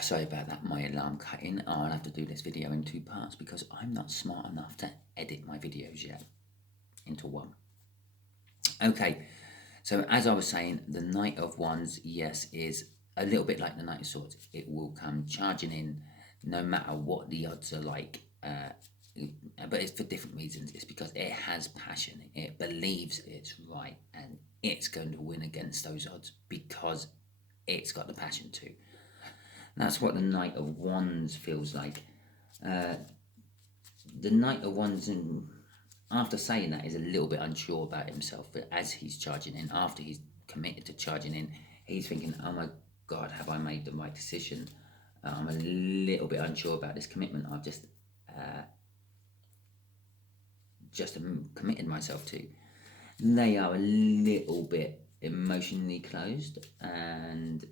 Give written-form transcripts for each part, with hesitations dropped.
Sorry about that, my alarm cutting. I'll have to do this video in two parts because I'm not smart enough to edit my videos yet into one. Okay, so as I was saying, the Knight of Wands, yes, is a little bit like the Knight of Swords. It will come charging in no matter what the odds are like. But it's for different reasons. It's because it has passion. It believes it's right and it's going to win against those odds because it's got the passion to. That's what the Knight of Wands feels like. The Knight of Wands, after saying that, is a little bit unsure about himself. But as he's charging in, after he's committed to charging in, he's thinking, "Oh my God, have I made the right decision? I'm a little bit unsure about this commitment I've just committed myself to." They are a little bit emotionally closed, and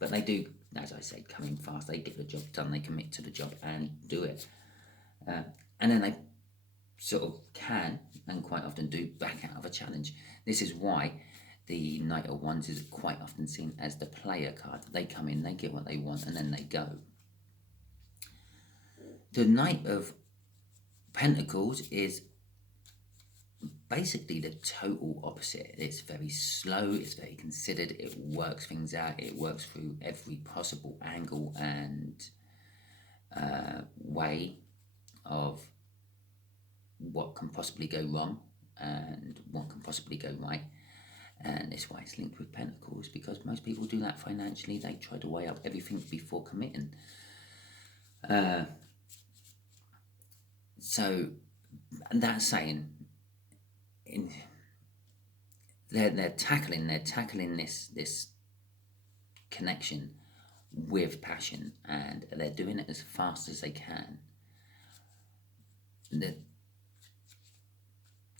but they do, as I said, come in fast. They get the job done. They commit to the job and do it, and then they sort of can and quite often do back out of a challenge. This is why the Knight of Wands is quite often seen as the player card. They come in, they get what they want, and then they go. The Knight of Pentacles is basically the total opposite. It's very slow, it's very considered, it works things out, it works through every possible angle and way of what can possibly go wrong and what can possibly go right. And that's why it's linked with Pentacles, because most people do that financially. They try to weigh up everything before committing. So that's saying they're tackling this connection with passion, and they're doing it as fast as they can. The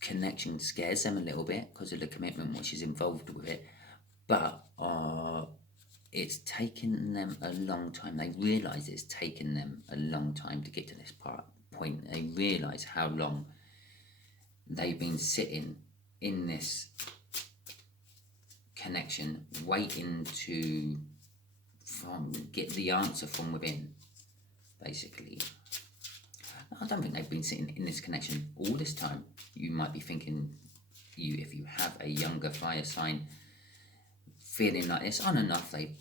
connection scares them a little bit because of the commitment which is involved with it, but it's taken them a long time. They realise it's taken them a long time to get to this point. They realise how long they've been sitting in this connection, waiting to get the answer from within, basically. I don't think they've been sitting in this connection all this time. You might be thinking, if you have a younger fire sign feeling like this, on and off they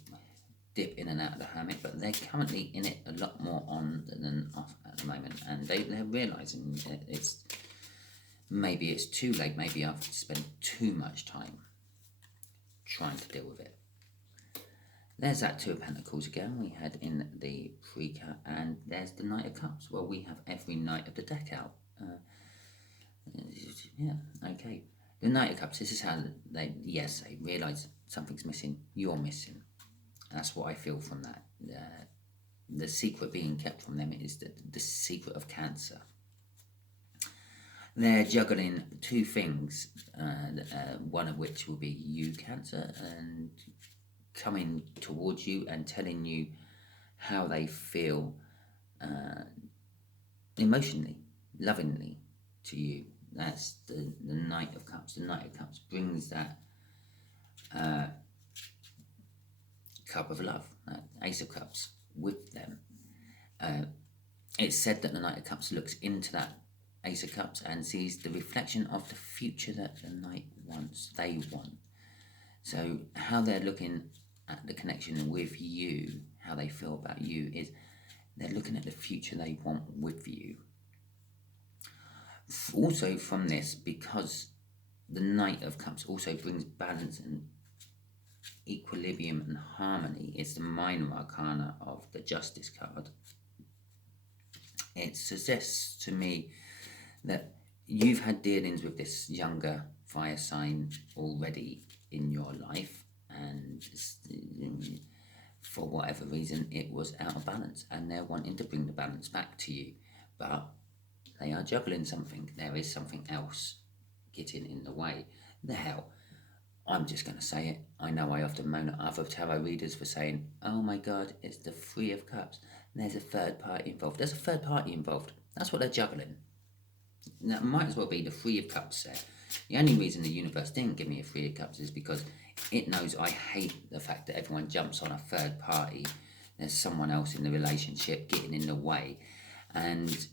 dip in and out of the hermit, but they're currently in it a lot more on than off at the moment, and they're realising maybe it's too late, maybe I've spent too much time trying to deal with it. There's that Two of Pentacles again we had in the pre-cut, and there's the Knight of Cups. Well, we have every Knight of the deck out. Yeah, okay. The Knight of Cups, this is how they realise something's missing, you're missing. That's what I feel from that. The secret being kept from them is the secret of Cancer. They're juggling two things, one of which will be you, Cancer, and coming towards you and telling you how they feel emotionally, lovingly to you. That's the Knight of Cups. The Knight of Cups brings that cup of love, Ace of Cups, with them. It's said that the Knight of Cups looks into that Ace of Cups and sees the reflection of the future that the Knight wants, they want. So how they're looking at the connection with you, how they feel about you, is they're looking at the future they want with you. Also from this, because the Knight of Cups also brings balance and equilibrium and harmony, it's the minor arcana of the Justice card. It suggests to me that you've had dealings with this younger fire sign already in your life, and for whatever reason it was out of balance, and they're wanting to bring the balance back to you, but they are juggling something. There is something else getting in the way. The hell, I'm just going to say it. I know I often moan at other tarot readers for saying, oh my God, it's the Three of Cups. And there's a third party involved. There's a third party involved. That's what they're juggling. That might as well be the Three of Cups set. The only reason the universe didn't give me a Three of Cups is because it knows I hate the fact that everyone jumps on a third party there's someone else in the relationship getting in the way. And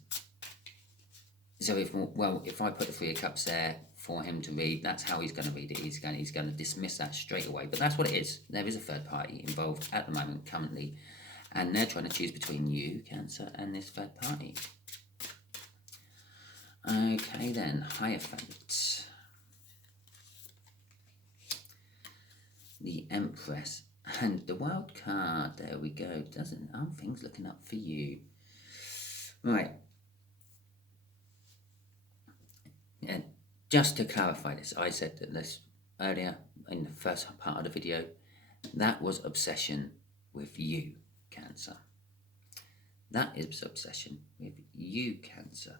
so if I put the Three of Cups there for him to read, that's how he's going to read it. He's going to dismiss that straight away. But that's what it is. There is a third party involved at the moment, currently, and they're trying to choose between you, Cancer, and this third party. Okay then, Hierophant, the Empress, and the World card. There we go. Aren't things looking up for you? Right. Yeah, just to clarify this, I said that this earlier in the first part of the video, that was obsession with you, Cancer. That is obsession with you, Cancer.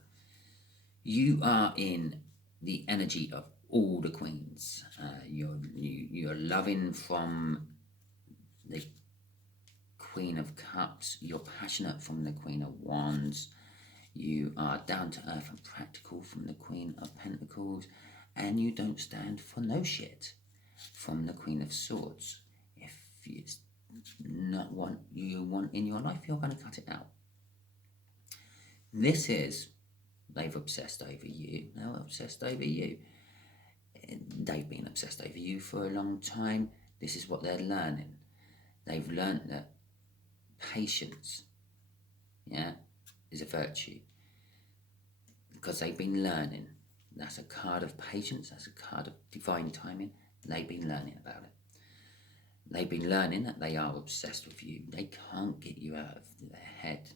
You are in the energy of all the queens. You're loving from the Queen of Cups. You're passionate from the Queen of Wands. You are down to earth and practical from the Queen of Pentacles, and you don't stand for no shit from the Queen of Swords. If it's not what you want in your life, you're going to cut it out. This is, they've obsessed over you. They're obsessed over you. They've been obsessed over you for a long time. This is what they're learning. They've learned that patience, is a virtue, because they've been learning. That's a card of patience. That's a card of divine timing. They've been learning about it. They've been learning that they are obsessed with you. They can't get you out of their head.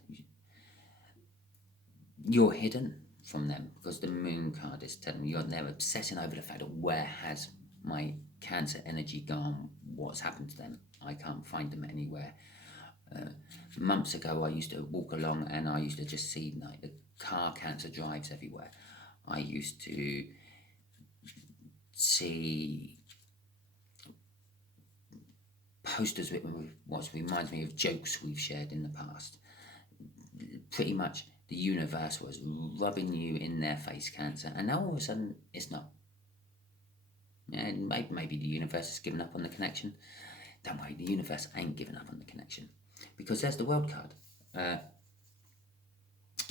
You're hidden from them because the Moon card is telling you they're obsessing over the fact of where has my Cancer energy gone, what's happened to them. I can't find them anywhere. Months ago, I used to walk along and I used to just see like the car Cancer drives everywhere. I used to see posters written with what reminds me of jokes we've shared in the past. Pretty much the universe was rubbing you in their face, Cancer, and now all of a sudden it's not. Yeah, maybe the universe has given up on the connection. Don't worry, the universe ain't given up on the connection, because there's the World card.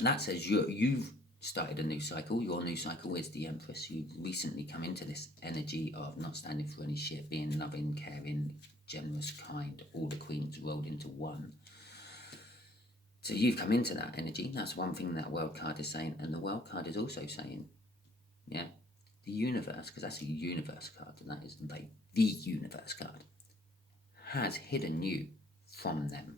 That says you've started a new cycle. Your new cycle is the Empress. You've recently come into this energy of not standing for any shit, being loving, caring, generous, kind, all the queens rolled into one. So you've come into that energy. That's one thing that World card is saying. And the World card is also saying, the universe, because that's a universe card, and that is like the universe card, has hidden you from them.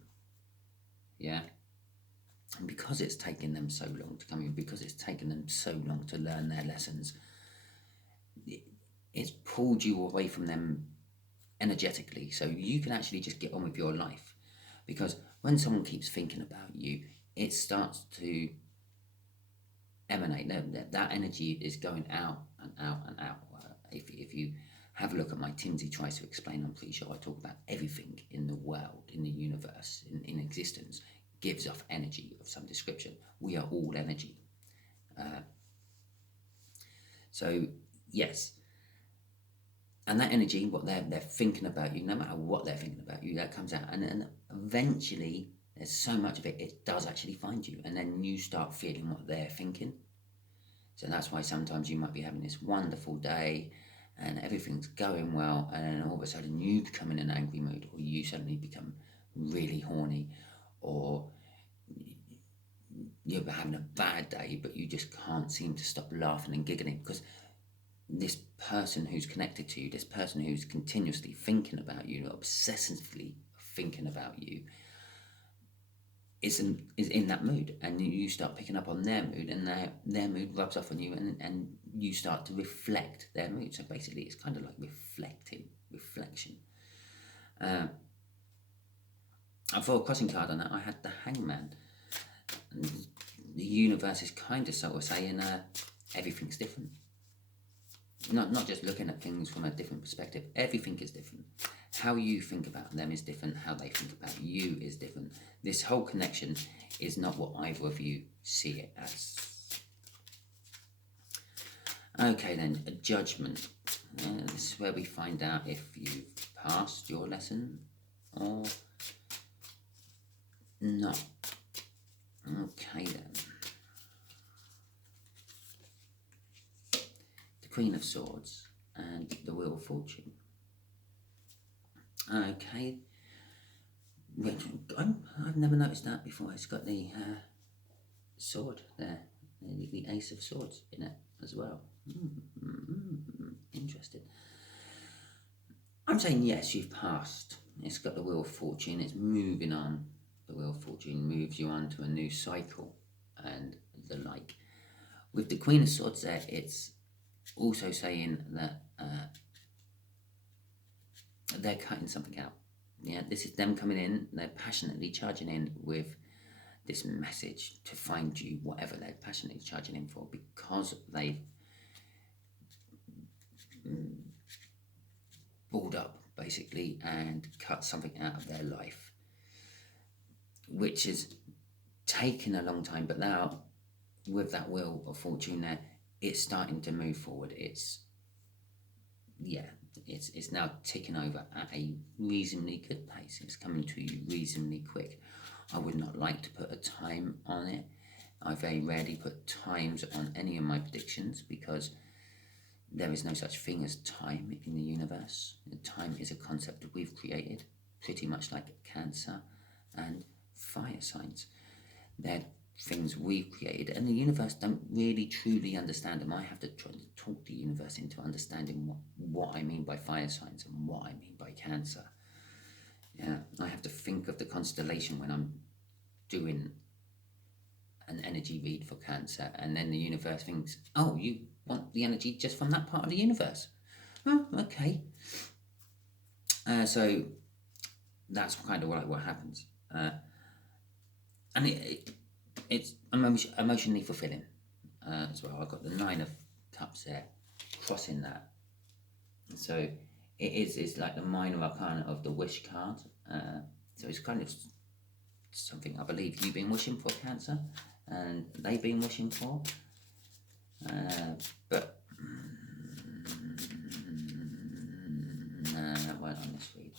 And because it's taken them so long to come in, because it's taken them so long to learn their lessons, it's pulled you away from them energetically, so you can actually just get on with your life. Because when someone keeps thinking about you, it starts to emanate. That energy is going out and out and out. If you have a look at my Timsy Tries to Explain, I'm pretty sure I talk about everything in the world, in the universe, in existence, gives off energy of some description. We are all energy. So, yes. And that energy, what they're thinking about you, no matter what they're thinking about you, that comes out. And eventually, there's so much of it, it does actually find you. And then you start feeling what they're thinking. So that's why sometimes you might be having this wonderful day and everything's going well, and then all of a sudden you become in an angry mood, or you suddenly become really horny, or you're having a bad day, but you just can't seem to stop laughing and giggling, because this person who's connected to you, this person who's continuously thinking about you, obsessively thinking about you, is in that mood, and you start picking up on their mood, and their mood rubs off on you, and you start to reflect their mood. So basically it's kind of like reflection. For a crossing card on that, I had the Hangman. And the universe is kind of sort of saying everything's different. Not just looking at things from a different perspective. Everything is different. How you think about them is different. How they think about you is different. This whole connection is not what either of you see it as. Okay then, a judgment. This is where we find out if you've passed your lesson or No. Okay then. The Queen of Swords and the Wheel of Fortune. Okay. I've never noticed that before. It's got the sword there, the Ace of Swords in it as well. Interesting. I'm saying yes, you've passed. It's got the Wheel of Fortune, it's moving on. The Wheel of Fortune moves you on to a new cycle and the like. With the Queen of Swords there, it's also saying that they're cutting something out. Yeah, this is them coming in, they're passionately charging in with this message to find you, whatever they're passionately charging in for, because they've balled up basically and cut something out of their life, which has taken a long time. But now with that Wheel of Fortune there, it's starting to move forward. It's now ticking over at a reasonably good pace. It's coming to you reasonably quick. I would not like to put a time on it. I very rarely put times on any of my predictions because there is no such thing as time in the universe. Time is a concept we've created, pretty much like Cancer and fire signs. They're things we've created, and the universe don't really truly understand them. I have to try to talk the universe into understanding what I mean by fire signs and what I mean by Cancer. Yeah, I have to think of the constellation when I'm doing an energy read for Cancer, and then the universe thinks, oh, you want the energy just from that part of the universe. Oh, okay. So that's kind of what happens. And it's emotionally fulfilling as well. I've got the Nine of Cups there, crossing that. So it's like the minor arcana of the wish card. So it's kind of something I believe you've been wishing for, Cancer, and they've been wishing for. But that won't on this read.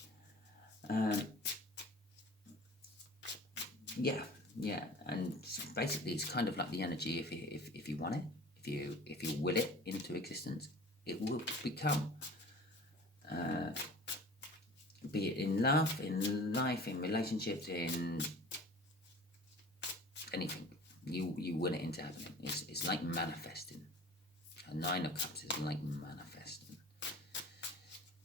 Yeah, and basically it's kind of like the energy. If you want it, if you will it into existence, it will become. Be it in love, in life, in relationships, in anything, you will it into happening. It's like manifesting. A Nine of Cups is like manifesting.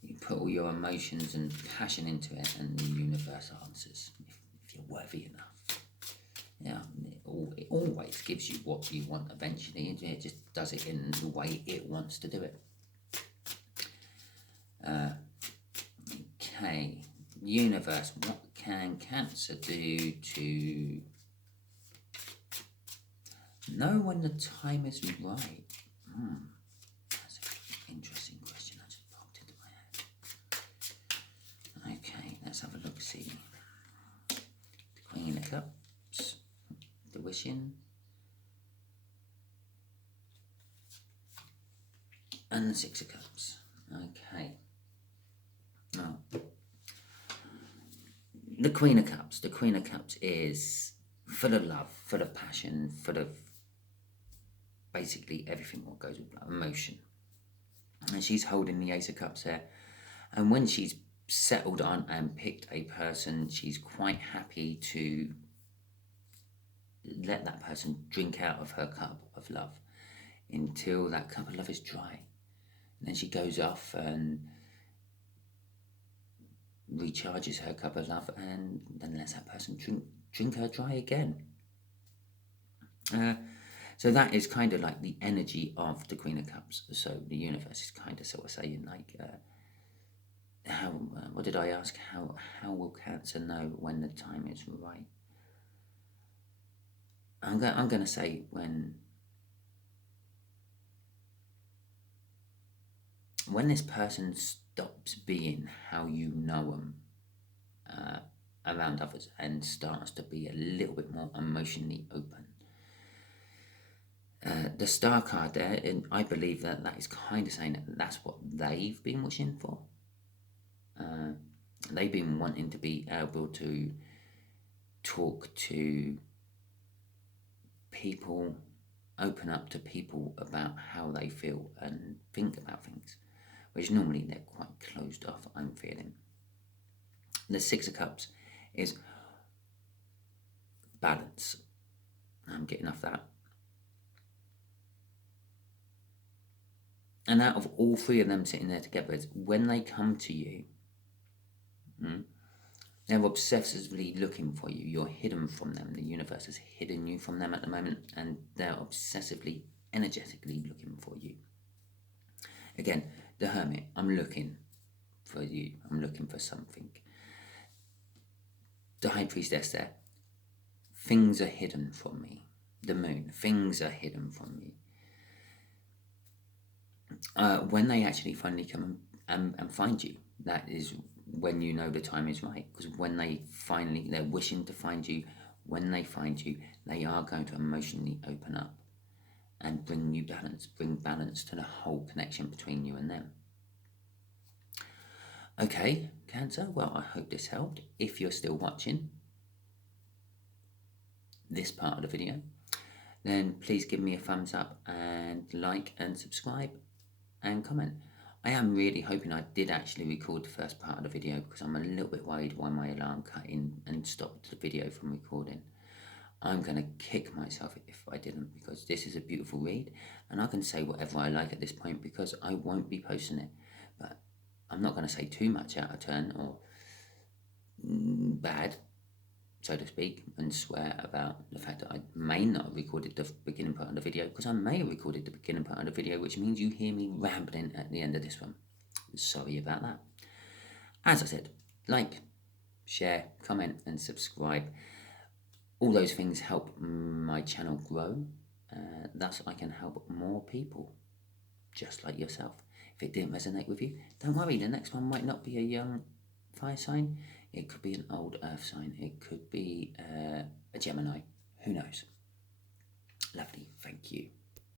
You put all your emotions and passion into it, and the universe answers if you're worthy enough. Yeah, it always gives you what you want eventually. It just does it in the way it wants to do it. Okay, universe, what can Cancer do to know when the time is right? That's an interesting question that just popped into my head. Okay, let's have a look, see. The Queen of Cups, the wishing, and the Six of Cups. Okay. Now, the Queen of Cups. The Queen of Cups is full of love, full of passion, full of basically everything what goes with emotion. And she's holding the Ace of Cups there. And when she's settled on and picked a person, she's quite happy to let that person drink out of her cup of love until that cup of love is dry. And then she goes off and recharges her cup of love and then lets that person drink her dry again. So that is kind of like the energy of the Queen of Cups. So the universe is kind of sort of saying like, how? What did I ask? How will Cancer know when the time is right? I'm going to say when this person stops being how you know them around others and starts to be a little bit more emotionally open. The Star card there, and I believe that is kind of saying that that's what they've been wishing for. They've been wanting to be able to talk to people, open up to people about how they feel and think about things, which normally they're quite closed off, I'm feeling. The Six of Cups is balance. I'm getting off that. And out of all three of them sitting there together, it's when they come to you, they're obsessively looking for you. You're hidden from them. The universe has hidden you from them at the moment, and they're obsessively, energetically looking for you. Again, the Hermit, I'm looking for you. I'm looking for something. The High Priestess there, things are hidden from me. The Moon, things are hidden from me. When they actually finally come and find you, that is when you know the time is right. Because when they're wishing to find you, when they find you, they are going to emotionally open up and bring you balance, bring balance to the whole connection between you and them. Okay, Cancer, well, I hope this helped. If you're still watching this part of the video, then please give me a thumbs up and like and subscribe and comment. I am really hoping I did actually record the first part of the video, because I'm a little bit worried why my alarm cut in and stopped the video from recording. I'm going to kick myself if I didn't, because this is a beautiful read and I can say whatever I like at this point because I won't be posting it. But I'm not going to say too much out of turn or bad, so to speak, and swear about the fact that I may not have recorded the beginning part of the video, because I may have recorded the beginning part of the video, which means you hear me rambling at the end of this one. Sorry about that. As I said, like, share, comment and subscribe. All those things help my channel grow, thus I can help more people just like yourself. If it didn't resonate with you, don't worry, the next one might not be a young fire sign. It could be an old earth sign. It could be a Gemini. Who knows? Lovely. Thank you.